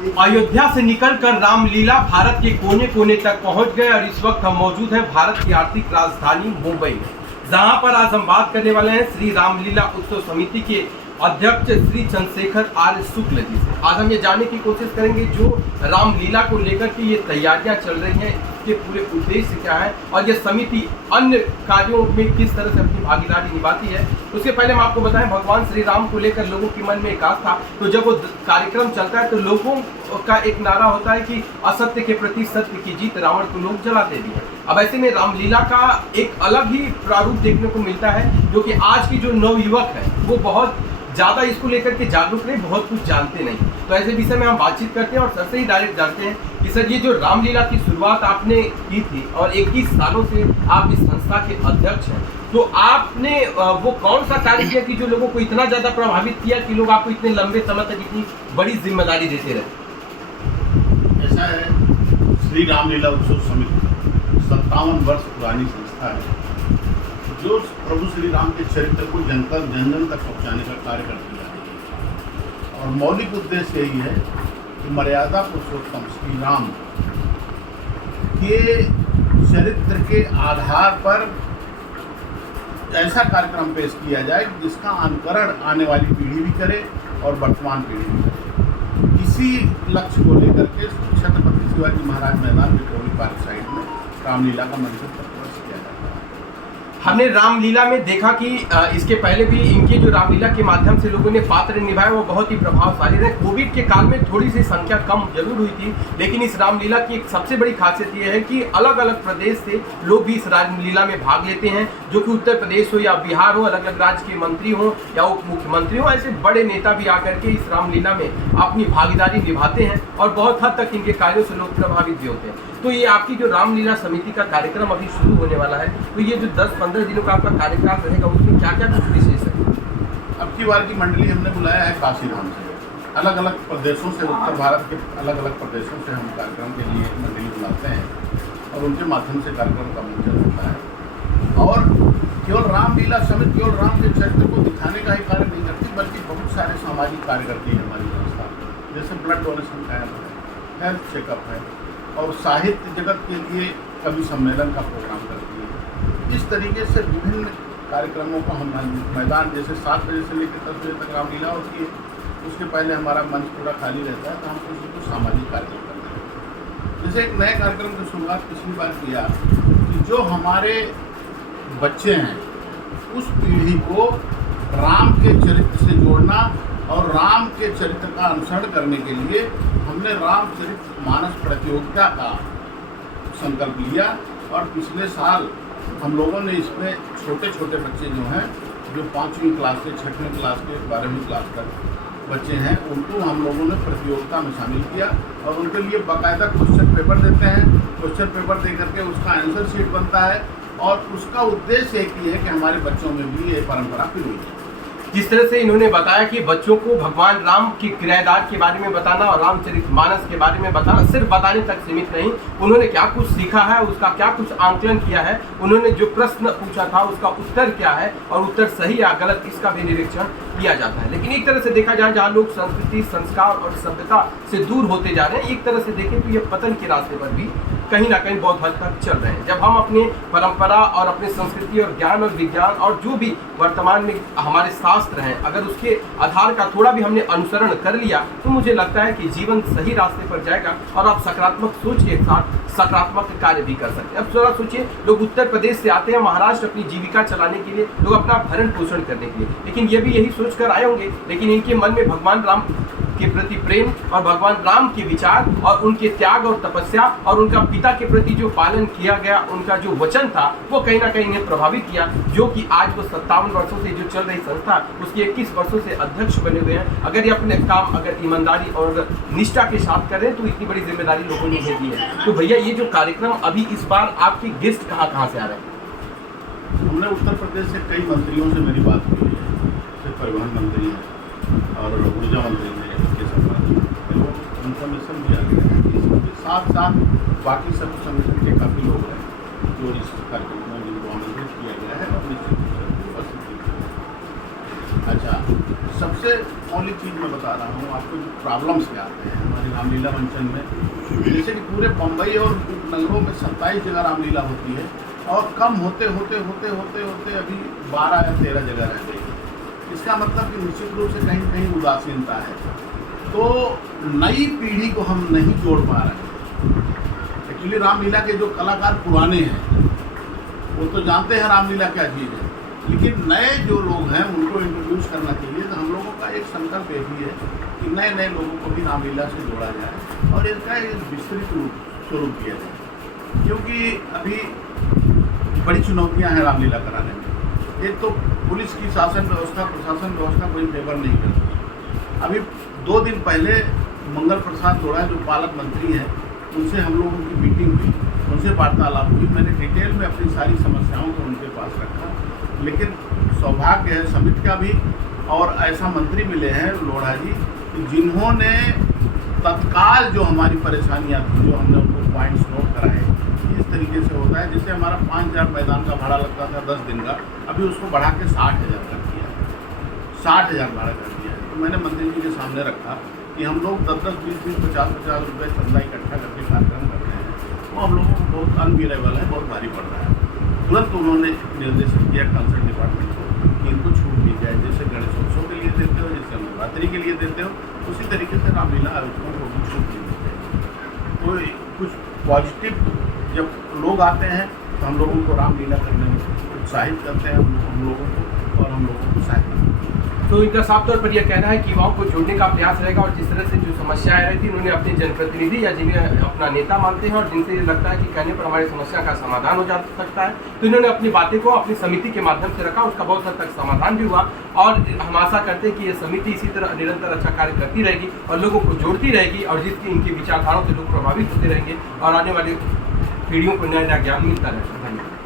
अयोध्या से निकलकर रामलीला भारत के कोने कोने तक पहुंच गए और इस वक्त हम मौजूद हैं भारत की आर्थिक राजधानी मुंबई में, जहां पर आज हम बात करने वाले हैं श्री रामलीला उत्सव समिति के अध्यक्ष श्री चंद्रशेखर आर्य शुक्ल जी से। आज हम ये जानने की कोशिश करेंगे जो रामलीला को लेकर के ये तैयारियां चल रही हैं, इसके पूरे उद्देश्य क्या है और ये समिति अन्य कार्यों में किस तरह से अपनी भागीदारी निभाती है। उसके पहले हम आपको बताएं, भगवान श्री राम को लेकर लोगों के मन में एक आस्था, तो जब वो कार्यक्रम चलता है तो लोगों का एक नारा होता है कि असत्य के प्रति सत्य की जीत, रावण को लोग जलाते भी हैं। अब ऐसे में रामलीला का एक अलग ही प्रारूप देखने को मिलता है, जो कि आज की जो नवयुवक है वो बहुत ज़्यादा इसको लेकर के जागरूक नहीं, बहुत कुछ जानते नहीं। तो ऐसे विषय में हम बातचीत करते हैं और सर से ही डायरेक्ट जानते हैं कि सर ये जो रामलीला की शुरुआत आपने की थी और 21 सालों से आप इस संस्था के अध्यक्ष हैं, तो आपने वो कौन सा कार्य किया कि जो लोगों को इतना ज़्यादा प्रभावित किया कि लोग आपको इतने लंबे समय तक इतनी बड़ी जिम्मेदारी देते रहे? ऐसा है, श्री रामलीला उत्सव समिति 57 वर्ष पुरानी संस्था है जो प्रभु श्री राम के चरित्र को जन जन तक पहुँचाने का कार्य करती जा रही है। और मौलिक उद्देश्य यही है कि मर्यादा पुरुषोत्तम श्री राम के चरित्र के आधार पर ऐसा कार्यक्रम पेश किया जाए जिसका अनुकरण आने वाली पीढ़ी भी करे और वर्तमान पीढ़ी भी करे। इसी लक्ष्य को लेकर के छत्रपति शिवाजी महाराज मैदान विक्टोरिया पार्क साइड में रामलीला का मंच प्रदर्शित किया जाता है। हमने रामलीला में देखा कि इसके पहले भी इनके जो रामलीला के माध्यम से लोगों ने पात्र निभाए वो बहुत ही प्रभावशाली रहे। कोविड के काल में थोड़ी सी संख्या कम जरूर हुई थी, लेकिन इस रामलीला की एक सबसे बड़ी खासियत ये है कि अलग अलग प्रदेश से लोग भी इस रामलीला में भाग लेते हैं, जो कि उत्तर प्रदेश हो या बिहार हो, अलग अलग राज्य के मंत्री हो या उप मुख्यमंत्री हो, ऐसे बड़े नेता भी आकर के इस रामलीला में अपनी भागीदारी निभाते हैं और बहुत हद तक इनके कार्यों से लोग प्रभावित भी होते हैं। तो ये आपकी जो रामलीला समिति का कार्यक्रम अभी शुरू होने वाला है, तो ये जो 10-15 दिनों का आपका कार्यकाल रहेगा उसमें क्या क्या कुछ विशेष है? अब की बार की मंडली हमने बुलाया है काशीधाम से, अलग अलग प्रदेशों से, उत्तर भारत के अलग अलग प्रदेशों से हम कार्यक्रम के लिए मंडली बुलाते हैं और उनके माध्यम से कार्यक्रम का मंचन होता है। और केवल रामलीला समिति केवल राम के चरित्र को दिखाने का ही कार्य नहीं करती, बल्कि बहुत सारे सामाजिक कार्य करती है हमारी संस्था। जैसे ब्लड डोनेशन कैंप है, हेल्थ चेकअप है और साहित्य जगत के लिए कवि सम्मेलन का प्रोग्राम करती है। इस तरीके से विभिन्न कार्यक्रमों को हम मैदान, जैसे 7 बजे से लेकर 10 बजे तक रामलीला होती है, उसके पहले हमारा मंच पूरा खाली रहता है, तो हम कुछ सामाजिक कार्यक्रम करते हैं। जैसे एक नए कार्यक्रम की शुरुआत पिछली बार किया कि जो हमारे बच्चे हैं उस पीढ़ी को राम के चरित्र से जोड़ना और राम के चरित्र का अनुसरण करने के लिए हमने रामचरित मानस प्रतियोगिता का संकल्प लिया। और पिछले साल हम लोगों ने इसमें छोटे छोटे बच्चे जो हैं, जो 5वीं क्लास के, 6वीं क्लास के, 12वीं क्लास तक बच्चे हैं, उनको हम लोगों ने प्रतियोगिता में शामिल किया और उनके लिए बाकायदा क्वेश्चन पेपर देते हैं। क्वेश्चन पेपर दे करके उसका आंसर शीट बनता है और उसका उद्देश्य एक ही है कि हमारे बच्चों में भी ये परंपरा फिर हुई है। जिस तरह से इन्होंने बताया कि बच्चों को भगवान राम के किरदार के बारे में बताना और रामचरितमानस के बारे में बताना सिर्फ बताने तक सीमित नहीं, उन्होंने क्या कुछ सीखा है, उसका क्या कुछ आंकलन किया है, उन्होंने जो प्रश्न पूछा था उसका उत्तर क्या है और उत्तर सही या गलत इसका भी निरीक्षण किया जाता है। लेकिन एक तरह से देखा जाए, जहाँ लोग संस्कृति, संस्कार और सभ्यता से दूर होते जा रहे हैं, एक तरह से देखें तो ये पतन के रास्ते पर भी कहीं ना कहीं बहुत हद तक चल रहे हैं। जब हम अपने परंपरा और अपने संस्कृति और ज्ञान और विज्ञान और जो भी वर्तमान में हमारे शास्त्र हैं, अगर उसके आधार का थोड़ा भी हमने अनुसरण कर लिया तो मुझे लगता है कि जीवन सही रास्ते पर जाएगा और आप सकारात्मक सोच के साथ सकारात्मक कार्य भी कर सकते हैं। अब जरा सोचिए, लोग उत्तर प्रदेश से आते हैं महाराष्ट्र अपनी जीविका चलाने के लिए, लोग अपना भरण पोषण करने के लिए, लेकिन ये भी यही सोच कर आए होंगे, लेकिन इनके मन में भगवान राम के प्रति प्रेम और भगवान राम के विचार और उनके त्याग और तपस्या और उनका पिता के प्रति जो पालन किया गया, उनका जो वचन था, वो कहीं ना कहीं इन्हें प्रभावित किया, जो कि आज वो 57 वर्षों से जो चल रही संस्था उसके 21 वर्षों से अध्यक्ष बने हुए हैं। अगर ये अपने काम अगर ईमानदारी और निष्ठा के साथ करें तो इतनी बड़ी जिम्मेदारी लोगों ने दी है। तो भैया, ये जो कार्यक्रम अभी इस बार आपके गेस्ट कहाँ से आ रहे हैं? हमने उत्तर प्रदेश से कई मंत्रियों से मेरी बात हुई है, जैसे परिवहन मंत्री हैं और ऊर्जा मंत्री हैं, इन्फॉर्मेशन दिया गया है। इसके साथ साथ बाकी सब संगठन के काफ़ी लोग हैं जो इस कार्यक्रम में जिनको आमंत्रित किया गया है और निश्चित रूप से उपस्थित। अच्छा, सबसे मौलिक चीज़ मैं बता रहा हूँ आपको, जो प्रॉब्लम्स क्या आते हैं हमारी रामलीला मंचन में। जैसे कि पूरे बम्बई और नगरों में 27 जगह रामलीला होती है और कम होते होते होते होते होते अभी 12 या 13 जगह रह गई है। इसका मतलब कि निश्चित रूप से कहीं कहीं उदासीनता है। तो नई पीढ़ी को हम नहीं जोड़ पा रहे हैं। एक्चुअली रामलीला के जो कलाकार पुराने हैं वो तो जानते हैं रामलीला क्या चीज़ है, लेकिन नए जो लोग हैं उनको इंट्रोड्यूस करना चाहिए। तो हम लोगों का एक संकल्प ये भी है कि नए नए लोगों को भी रामलीला से जोड़ा जाए और इसका एक विस्तृत स्वरूप दिया जाए, क्योंकि अभी बड़ी चुनौतियां हैं रामलीला कराने में। एक तो पुलिस की शासन व्यवस्था, प्रशासन व्यवस्था कोई फेवर नहीं करती। अभी 2 दिन पहले मंगल प्रसाद लोढ़ा जो पालक मंत्री हैं उनसे हम लोगों की मीटिंग हुई, उनसे वार्तालाप हुई। मैंने डिटेल में अपनी सारी समस्याओं को उनके पास रखा, लेकिन सौभाग्य है समिति का भी और ऐसा मंत्री मिले हैं लोढ़ा जी जिन्होंने तत्काल जो हमारी परेशानियां थी, जो हमने उनको पॉइंट्स नोट कराए, इस तरीके से होता है। जैसे हमारा 5000 मैदान का भाड़ा लगता था 10 दिन का, अभी उसको बढ़ा के 60,000 कर दिया है, 60,000 भाड़ा कर दिया है। तो मैंने मंत्री जी के सामने रखा कि हम लोग 10-10, 20-20, 50-50 रुपये चंदा इकट्ठा करके कार्यक्रम करते हैं, वो हम लोगों को बहुत अनबिलेबल है, बहुत भारी पड़ रहा है। तुरंत उन्होंने निर्देशित किया कंसर्न डिपार्टमेंट को कि इनको छूट दी जाए, जैसे गणेशोत्सव के लिए देते हो, जैसे नवरात्रि के लिए देते हो, उसी तरीके से रामलीला आयोजकों को भी छूट दी जाए। तो कुछ पॉजिटिव जब लोग आते हैं तो हम लोगों को रामलीला करने में उत्साहित करते हैं, हम लोगों को और हम लोगों को सहायता करते हैं। तो इनका साफ तौर पर यह कहना है कि युवाओं को जोड़ने का प्रयास रहेगा और जिस तरह से जो समस्याएं रही थी उन्होंने अपने जनप्रतिनिधि या जिन्हें अपना नेता मानते हैं और जिनसे ये लगता है कि कहने पर हमारी समस्या का समाधान हो जा सकता है, तो इन्होंने अपनी बातें को अपनी समिति के माध्यम से रखा, उसका बहुत हद तक समाधान भी हुआ। और हम आशा करते हैं कि ये समिति इसी तरह निरंतर अच्छा कार्य करती रहेगी और लोगों को जोड़ती रहेगी और जिसकी इनकी विचारधाराओं से लोग प्रभावित होते रहेंगे और आने वाली पीढ़ियों को नया नया ज्ञान मिलता रहेगा। धन्यवाद।